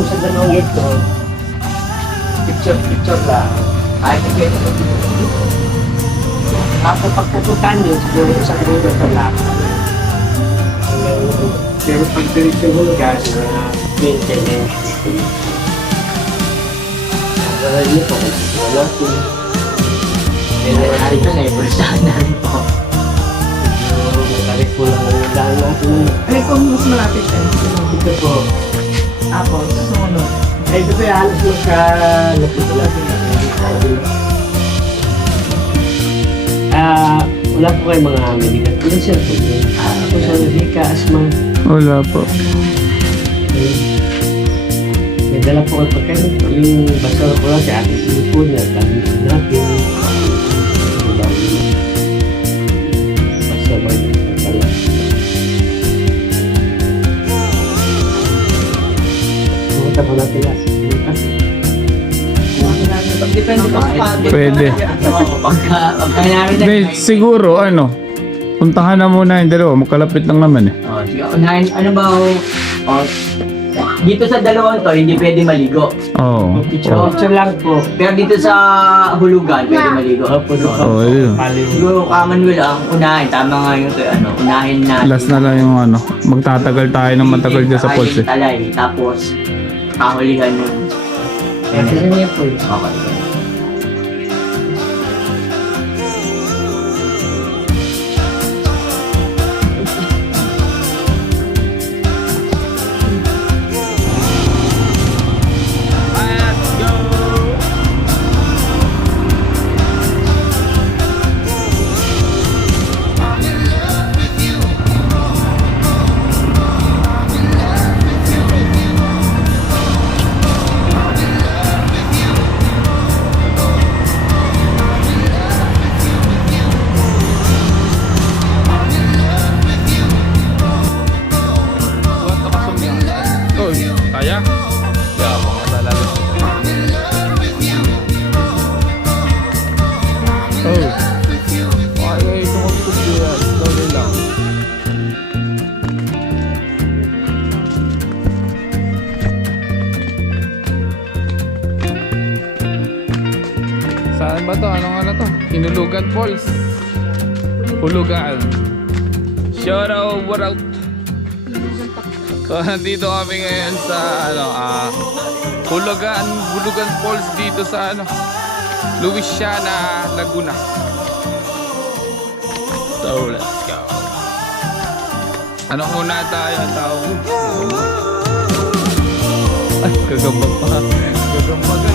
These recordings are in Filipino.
po sa dalawang ito, picture lang. Ay, kaya ito. Tapos pagpupuntahan nyo, siguro sa bulo sa lahat. Pero pag diretso mo gas na maintenance, wala niyo po, wala po. Ay, ito na, ipersahan na rin po. Balik po lang ang dahil natin. Ano po mas malapit tayo? Ito po. Apo, sa sumunod. Ay, ito po yung halos magka-lapit po natin. Wala po kayo mga medical. Ilan siya po? Ako sa Navika, asma. Wala po. May dala po kayo pagkain. Yung basura ko lang, sa ating ipon na tabi natin. Basta ba yun? Pagkala. Pumunta po natin lahat. Depende pa sa pagod. Pwede. Pagka namin na. Hindi, siguro, ano, puntahan na muna yung dalawa. Magkalapit lang naman eh. Oh, sige, unahin, ano ba dito sa dalawang to, hindi pwede maligo. Oo. Picture lang po. Pero dito sa hulugan, pwede maligo. Opo, Oo, yun. Siguro common will ang unahin. Tama nga yung to, unahin na. Last na lang yung ano. Magtatagal tayo ng matagal dyan sa falls eh. Talay, tapos kahulihan yung Ano niya po? okay. Oh, kaya? Yeah, mga talaga. Oh. Kaya ito magpugyo yan. Slowly lang. Saan ba to? Anong ano to? Hinulugan Falls. Hulugan. Shout out, what out? So, nandito kami ngayon sa Hulugan Falls dito sa Luisiana, Laguna. So, let's go. Ano muna tayo ang tawag? Ay, gagambag pa. Gagambag ay.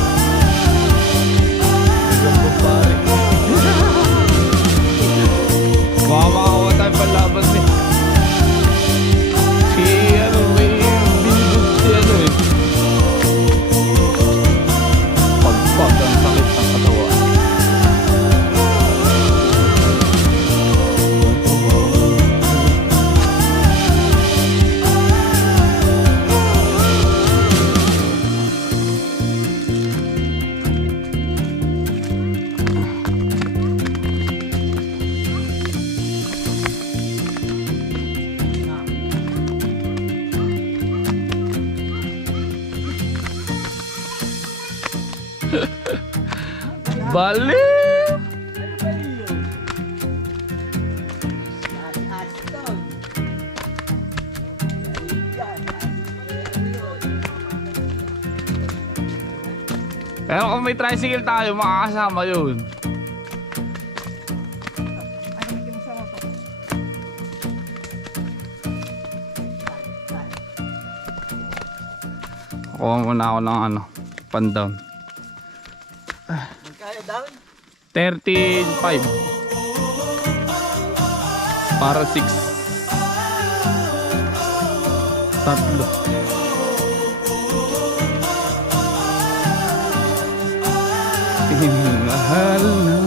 Gagambag pa rin. Baka makawa tayo panlaban eh. Si may binibig si eh. Pagpag ang sakit ng katawan. Baliw! Pero kung may tricycle tayo, makakasama yun. Kuha muna ako ng pan-down. Kaya down? 13.5 para 6 tatlo. Mahal na.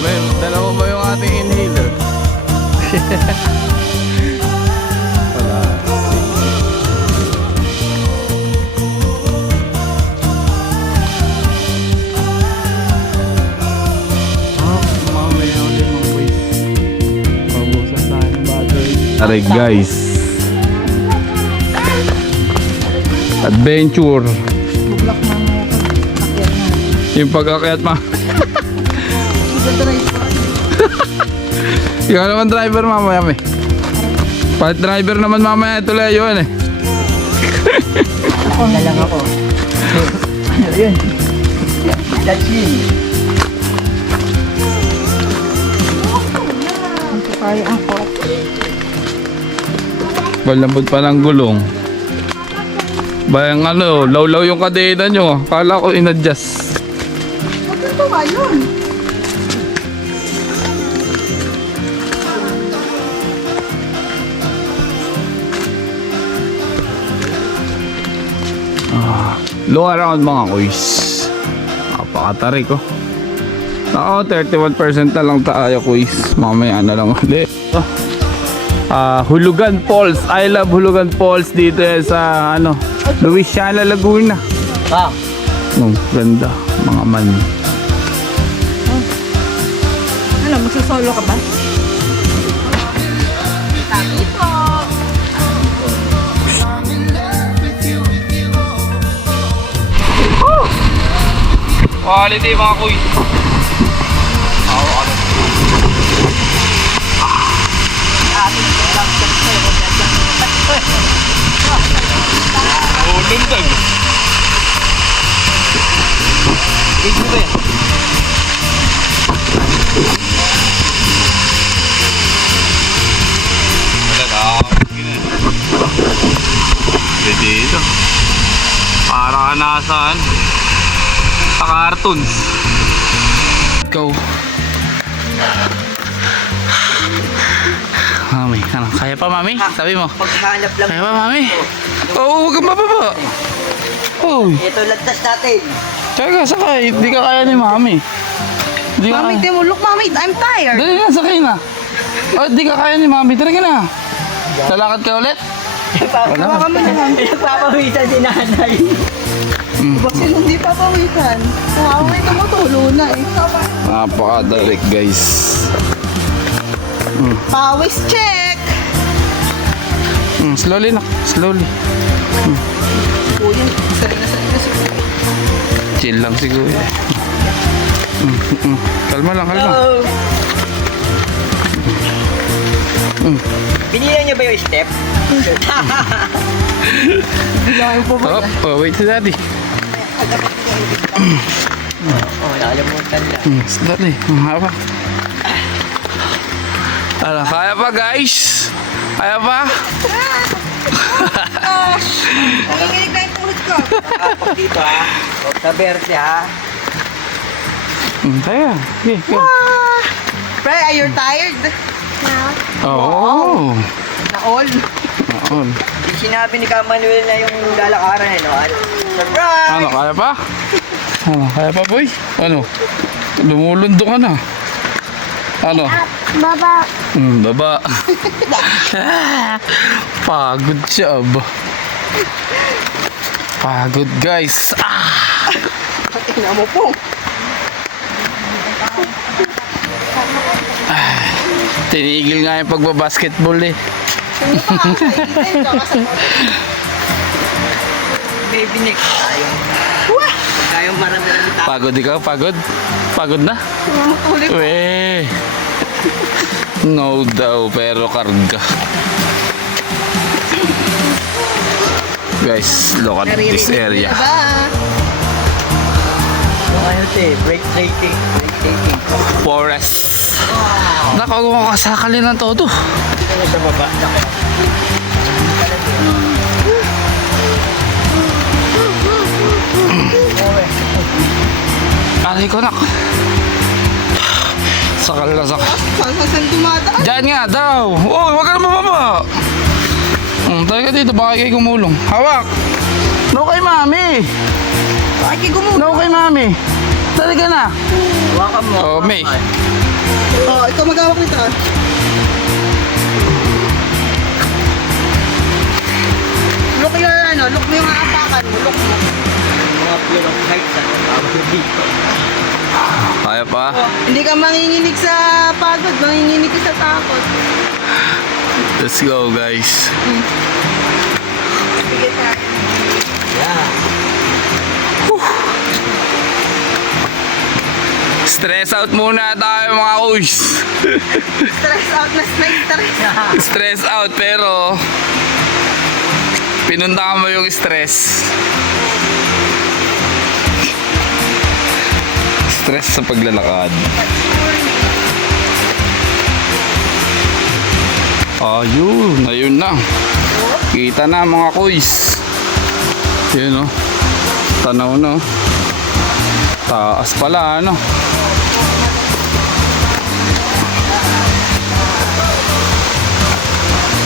Well, dalawa ba yung ating inhaler? Wala. Mamaya ulit mga boys. Tarig guys. Adventure. Bublak na mo ako. Akyat na. Yung pag-akyat ma. Isa-drive pa. Ikaw naman driver mamaya may. Palit driver naman mamaya ito lang yun eh. Ako na lang ako. Ano yun? That's me. Kaya ang kot. Balambot pa ng gulong. Bayang ano, lawlaw yung kadena nyo. Kala ko in-adjust. Maganda ba yun? Low around mga kuys. Napakatarik oh. Oo, 31% na lang tayo kuys. Mamaya na lang ulit. Hulugan Falls. I love Hulugan Falls dito sa ano, Luisiana, Laguna. Ah, Ganda mga man. Ano, magsasolo ka ba? Tabi po. Quality mga kuy. Oh, lundag. Dito. Para ka nasaan? Sa cartoons. Go. Mami, ano? Kaya pa mami? Sabi mo. maghanap lang. Kaya pa mami? Oo, huwag kang bababa. Oh, Ito lantas natin. tsaka sakay. Hindi ka kaya ni mami. Hindi ka Mami, kaya. Timo, look, Mami, I'm tired. Dali na, sakay na. Oh, hindi ka kaya ni mami. Tara ka na. Lalakad ka ulit? Wala. Kami na lang. Nagpapawisan si nanay. Kasi hindi papawisan. Nakaway ka mo, tulo na eh. Napakadarik guys. Pawis check! Slowly na. Slowly. Kuya, sarili na siguro. Chill lang siguro. Kalma lang, kalma. Binila niyo ba yung step? Bilang po ba? Oh, wait si daddy. Oh, nakalimutan lang. Slowly. Haba. Ano, kaya pa guys? Kaya pa? Nanginginig na yung tuhod ko. Dito ah. Huwag sa berte ha. Kaya. Okay, go. Pre, are you tired? Oh. Na all? On. Sinabi ni Ka Manuel na yung lalakaran eh, no? Surprise! Ano, kaya pa? Ano, kaya pa boy? Ano? Lumulundo ka na. Ano? Baba. Baba. Pagod siya ba? Pagod guys. Ina mo po. Tinigil nga yung pagbabasketball eh. Baby Nick. Kayong marami-rami tao. Pagod ikaw? Pagod? Pagod na? Ulit. Weh. No daw, pero karga. Guys, look at this area. Yung ano ito eh, breathtaking. Forest. Nako, kasakali ng todo. Dito na sa baba. Aray ko nak. Sakal na sakal. Saan dumadaan? Diyan nga daw. Oh, wag ka na mababa. Tayo ka dito, baka kayo gumulong. Hawak. No kay mami. Bakit gumulo? No kay mami. Dali ka na. Hawakan mo. Oh, May. Oh, ikaw mag-awak nito. Look your ano, look mo yung aapakan mo, look mo. Mga pure of height na. Tawag dito. Kaya pa. Oh, hindi ka manginginig sa pagod, manginginig ka sa takot. Let's go, guys. Sige tayo. Yeah. Stress out muna tayo mga kuys. Stress out na stress. Stress out pero pinuntahan mo yung stress. Stress sa paglalakad. Ayun na. Kita na mga kuys. Yun o. Tanaw na. Taas pala ano.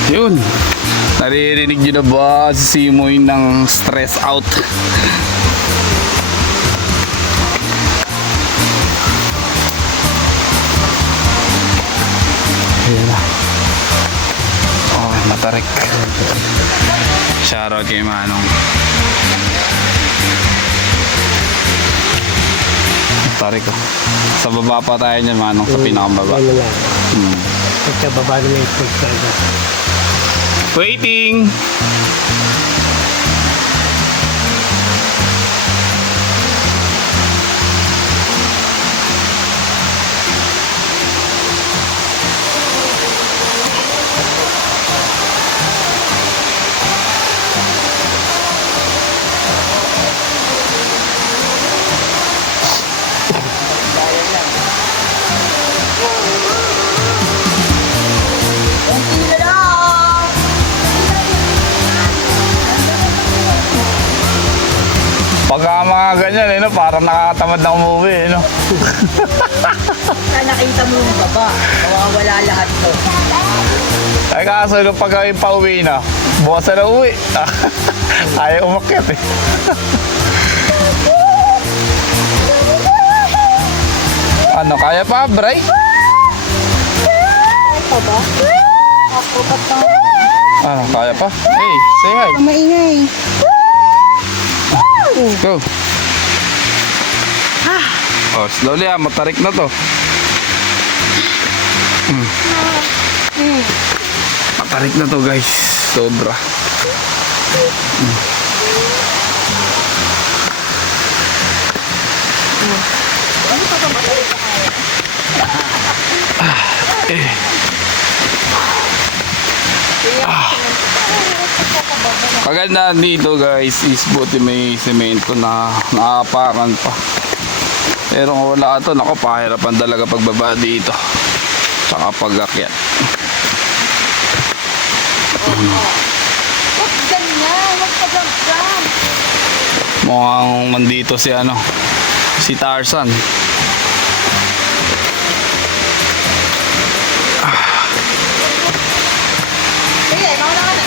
Yun. Naririnig nyo na ba si Simoy ng stress out? Ayan na. Oh, matarik. Shoutout kay Manong. Matarik oh. Sa baba pa tayo niyan, Manong, sa pinakababa. Ano lang. Hmm. Pagkababa na may pagkaga. Waiting! Pagka mga ganyan, no? Parang nakakatamad na umuwi, no? Sana nakita mo yung baba. Mawawala lahat to. Ay kaso nung pag kami pauwi na, bukas na uwi. Ayaw umakyat eh. Ano, kaya pa, Bray? Ito ba? Ako pa to. Ano, kaya pa? Hey, say hi. Maingay. Go. Oh, slowly matarik na to. Matarik na to, guys. Sobra. Kaganda dito, guys, is buti may semento na naapakan pa. Pero kung wala ito, naku, pahirapan talaga pagbaba dito. Tsaka pag-akyat. Wag ganyan. Wag pagagam. Mukhang nandito si ano, si Tarzan. Sige, mawala ka na.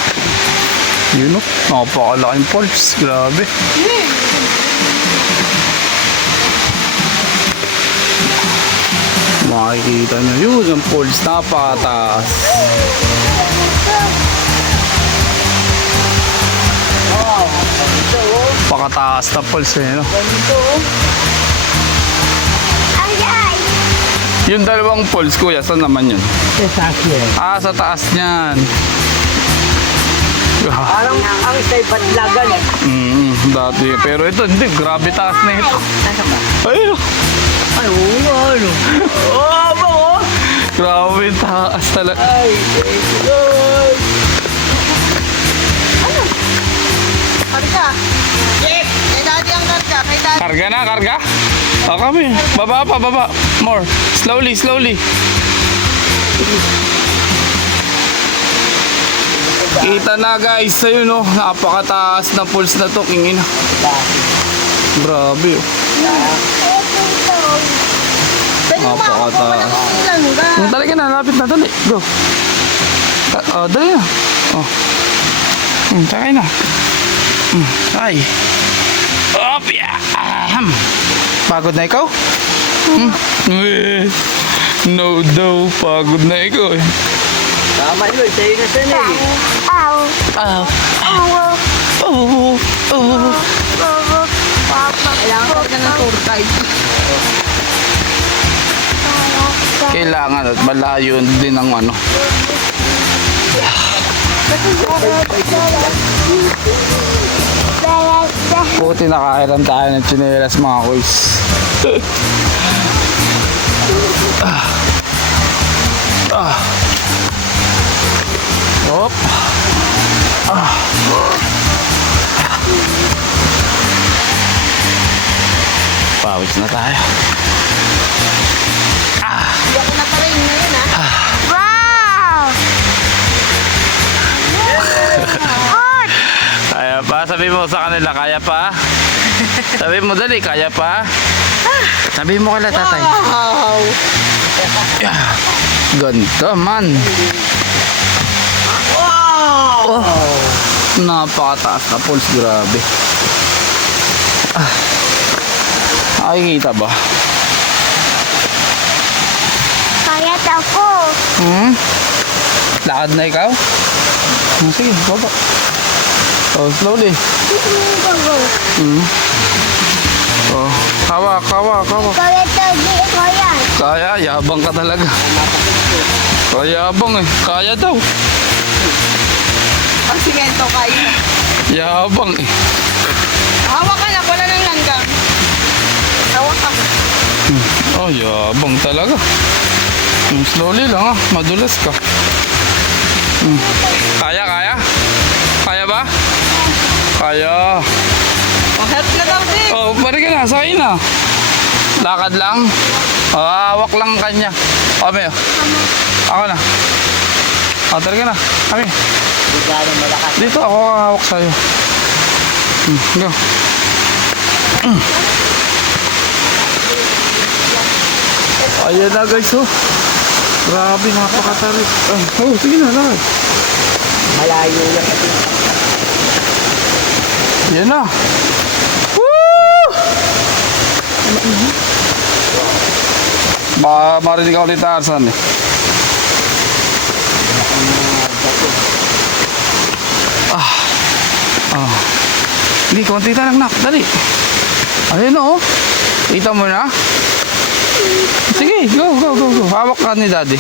Yun o, napakalaking falls. Grabe. Makikita nyo yun, ang falls napakataas. Pakataas na falls eh, no? Yung dalawang falls, kuya, saan naman yun? Sa akin. Ah, sa taas niyan. Parang ang stay patlagan eh. Dati. Pero ito, hindi. Grabe taas na ito. Ayun. Ay, ano? Oh, ba oh? Grabe taas talaga. Ay, thank you, Lord. Karga. Yes. Kay daddy ang karga. Kay daddy. Karga na, karga. Ah, kami. Baba pa, baba. More. Slowly, slowly. Kita na, guys. Ayun, no. Napakataas na pulse na to. Kingin. Grabe. Napakataas. Dali ka na. Lapit na. Dali. Go. Dali na. Oh. Sakay na. Ay. Op, yeah. Pagod na ikaw? No daw. Pagod na ikaw eh. Tama yun, sa'yo na sana eh. Kailangan ko na ng tour guide. Kailangan at malayo din ang ano. Buti nakakairam tayo ng tsinelas mga kuys. Hop. Pawis na tayo. Hindi ako natarayin ngayon ha. Kaya pa? Sabi mo sa kanila, kaya pa? Sabi mo dali, kaya pa? Sabi mo kala tatay. Wow! Ganda man. Wow! Oh, napakataas na pulse, grabe. Nakikita ba? Kaya ako. Lakad na ikaw? Sige, baba. Oh, slowly. Oh, hawak. Kaya tagi ko yan. Kaya, yabang ka talaga. Yabang eh. Kaya daw. Ang simento kayo. Yabang eh. Hawak ka na, wala nang langgam. Hawak ka. Oh, yabang talaga. Slowly lang ah. Madulas ka. Kaya? Kaya ba? Kaya. Help na daw din. Oh, bari ka na. Sakay na. Lakad lang. Oh, hawak lang kanya. Kami. Ako na. Tara ka na. Kami. Dito ako hawak sa'yo. Go. Ayan na guys oh. Grabe, napakatarik. Oh, sige na, lakad. Malayo lang ito. Yan na. Woo! Baka marinig ako ulit Tarzan eh. Hindi, konti na lang nak. Dali. Ayun na oh. Kita mo na. Sige, go. Hawak ka ni daddy.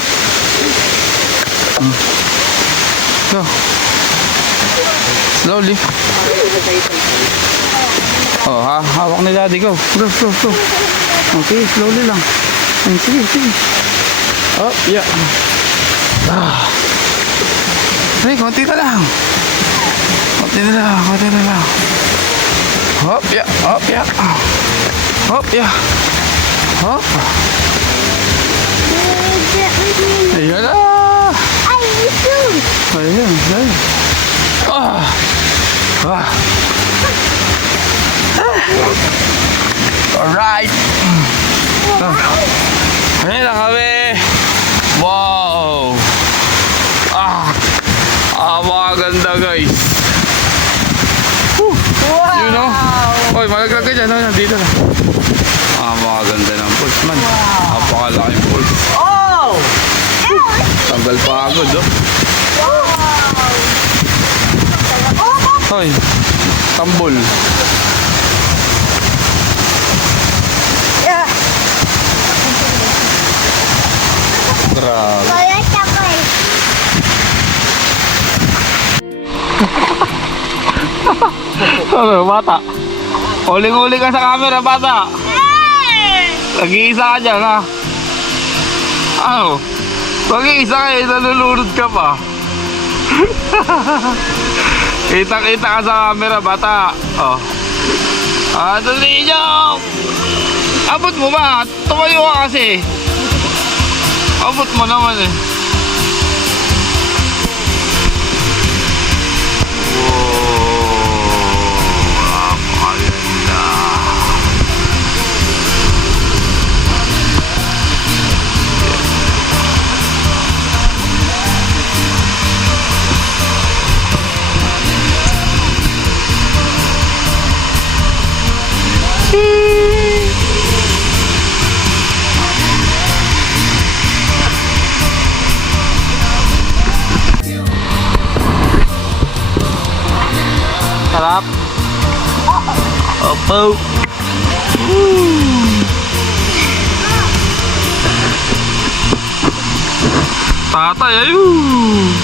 Go. Slowly. Oh, hawak ni daddy. Go. Okay, slowly lang. Sige. Oh, yeah. Hey, konti na lang. Konti na lang. Hop, yeah. Hop. Ayan na. Ay, ito. Ayan. Alright. Ayan na kami. Wow. Mga ganda guys. Wow! You know? Oy, malaglag ka dyan. Dito na. Mga ganda ng pulse man. Napakalaking pulse. Oh! Tanggal pagod oh. Hoy, tambol. Yeah! Grabe. Kaya takay. Ano, bata? Uling-uli ka sa camera, bata. Nag-iisa ka dyan, ha? Ano? Nag-iisa ka eh, nalulunod ka pa. Kita-kita ka sa camera, bata. Oh. Dali nyo! Abot mo ba? Tumayo ka kasi. Abot mo naman eh. Sarap. Opo. Tatay, ayun.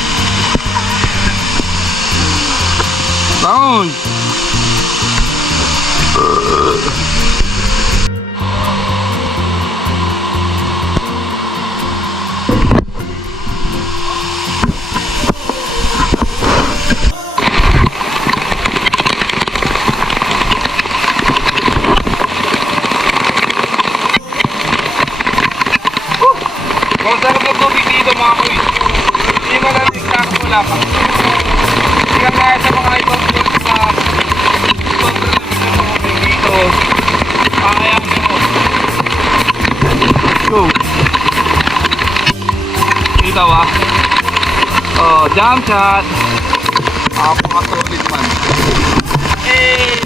Bangon! Kung saan ang tubig dito mga kuy, hindi mo natin wala pa. Hindi ka kaya sa mga ibang tubig sa ibang tubig dito. Kaya mo. Go! Dito ba? Oh, jump shot! Napakatulit man. Hey!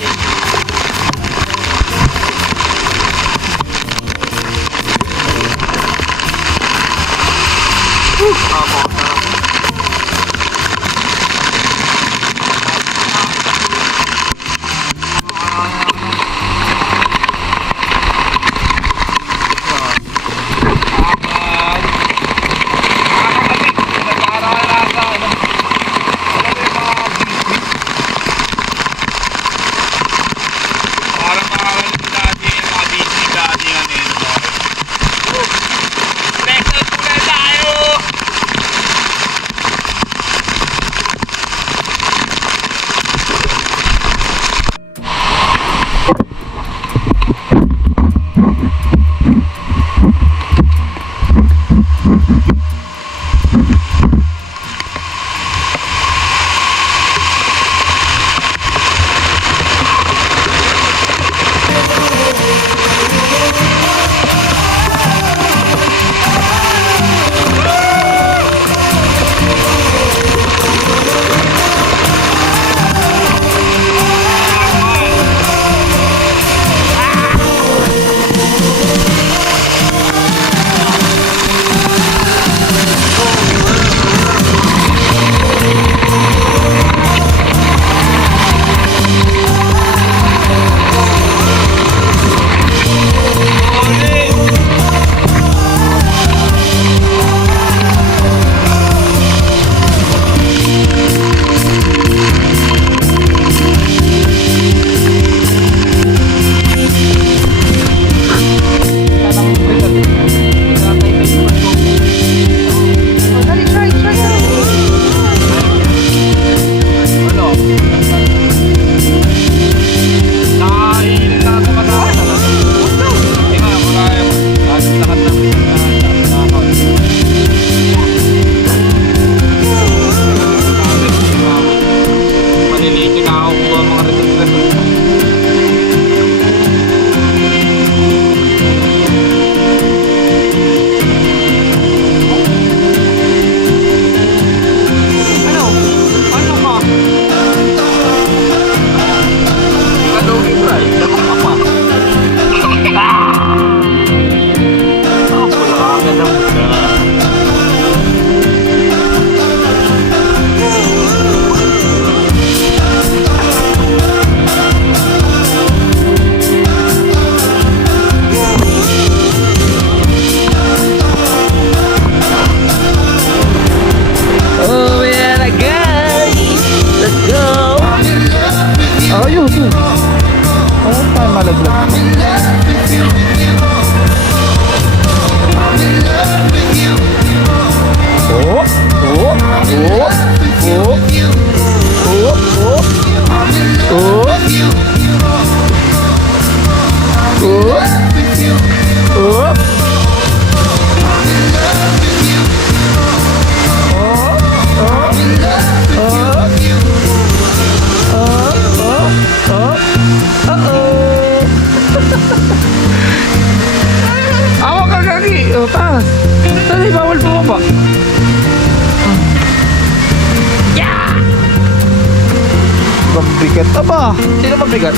Mabigat aba. Sino mabigat?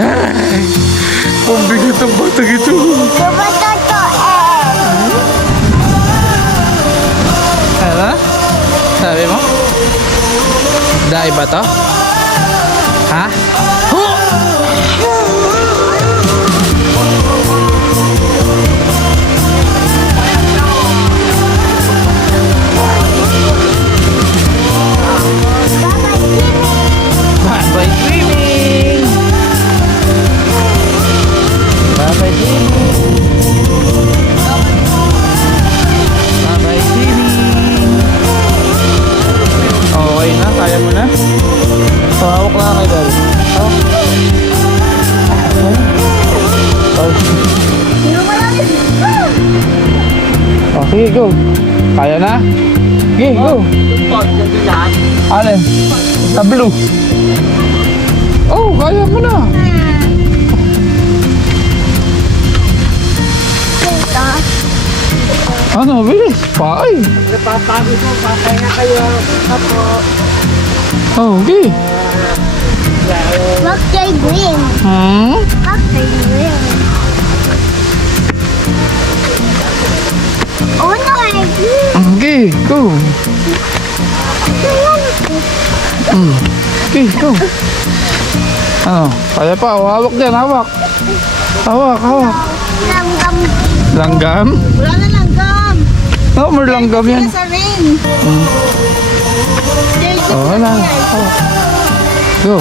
Ay, mabigat ang batang ito. Diba totoo? Ano? Sabi mo? Dai ba to? Ha? Bakit Kaya na? Okay, go. Alin? Sa blue. Oh, kaya mo na. Ano, bilis. Paay. Napapagod mo, papahinga kayo. Apo. Oh, okay. Wag kay green. Hmm? Wag kay green. Oh, no, kay green. Okay, go. Okay, go. Ano, kaya pa. Oh, hawak dyan, hawak. Hawak, hawak. Langgam. Langgam? Wala na langgam. No, more langgam yan. Sa ring. Oh, wala. Hawak. Go.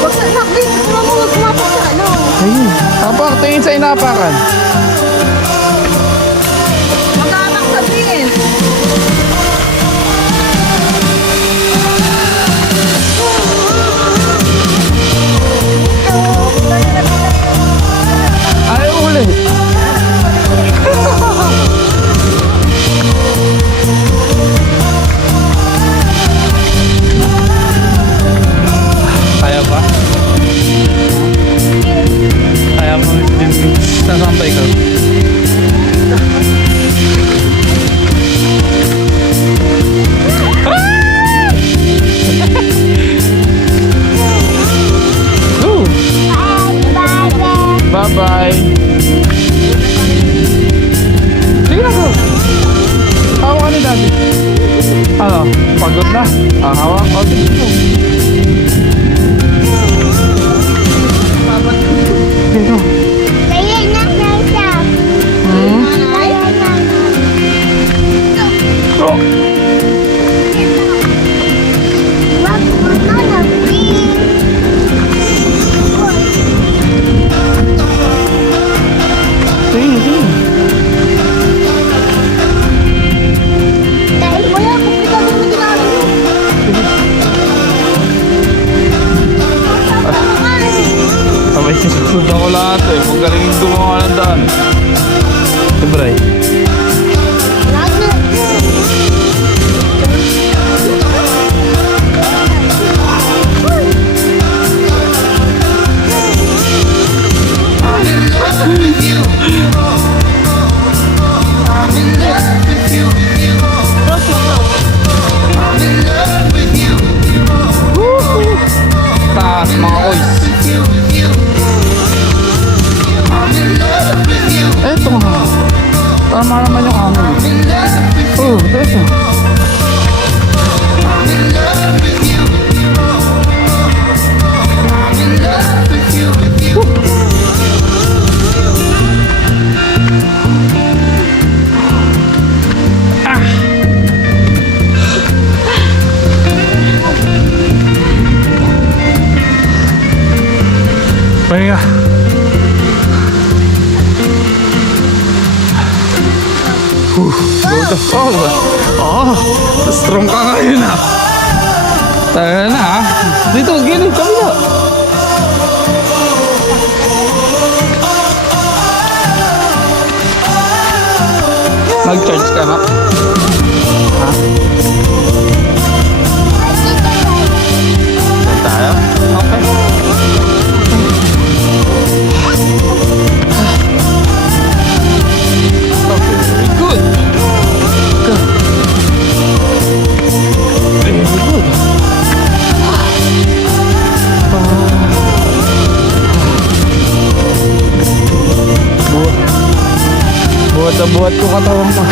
Wag sa nakbit. Wala mo, wag kumapag sa ano. Ayun. Tapak, tingin sa inapakan. Mag-anak sa ring. Ayaw ulit. Kaya pa? Kaya pa, Miss Jimmy. Saan ba ikaw? Go! Bye-bye. Bye-bye! Sige na, go! Hawak ka ni Daddy. Ano? Pagod na? Ah, hawak. O, sige, go. Okay, go. Kaya na nasa. Hmm? Kaya na. Go! Wag mo na na green. Sige, sige. Dahil wala kung pinagod mo ginagawa. Sabay sinusunod ako lahat eh. Kung galing gumawa ng daan. Siyempre. Wag na. Taas mga koys. Eto nga. Tama naman yung hangin. Oh, eto. Pahinga. Strong ka ngayon ah. Tayo na ah. Dito, gilid, kabila. Mag-charge ka na. Ha? Saan tayo? Okay. Very good. Good. Very good. Buhat na buhat ko katawan ko.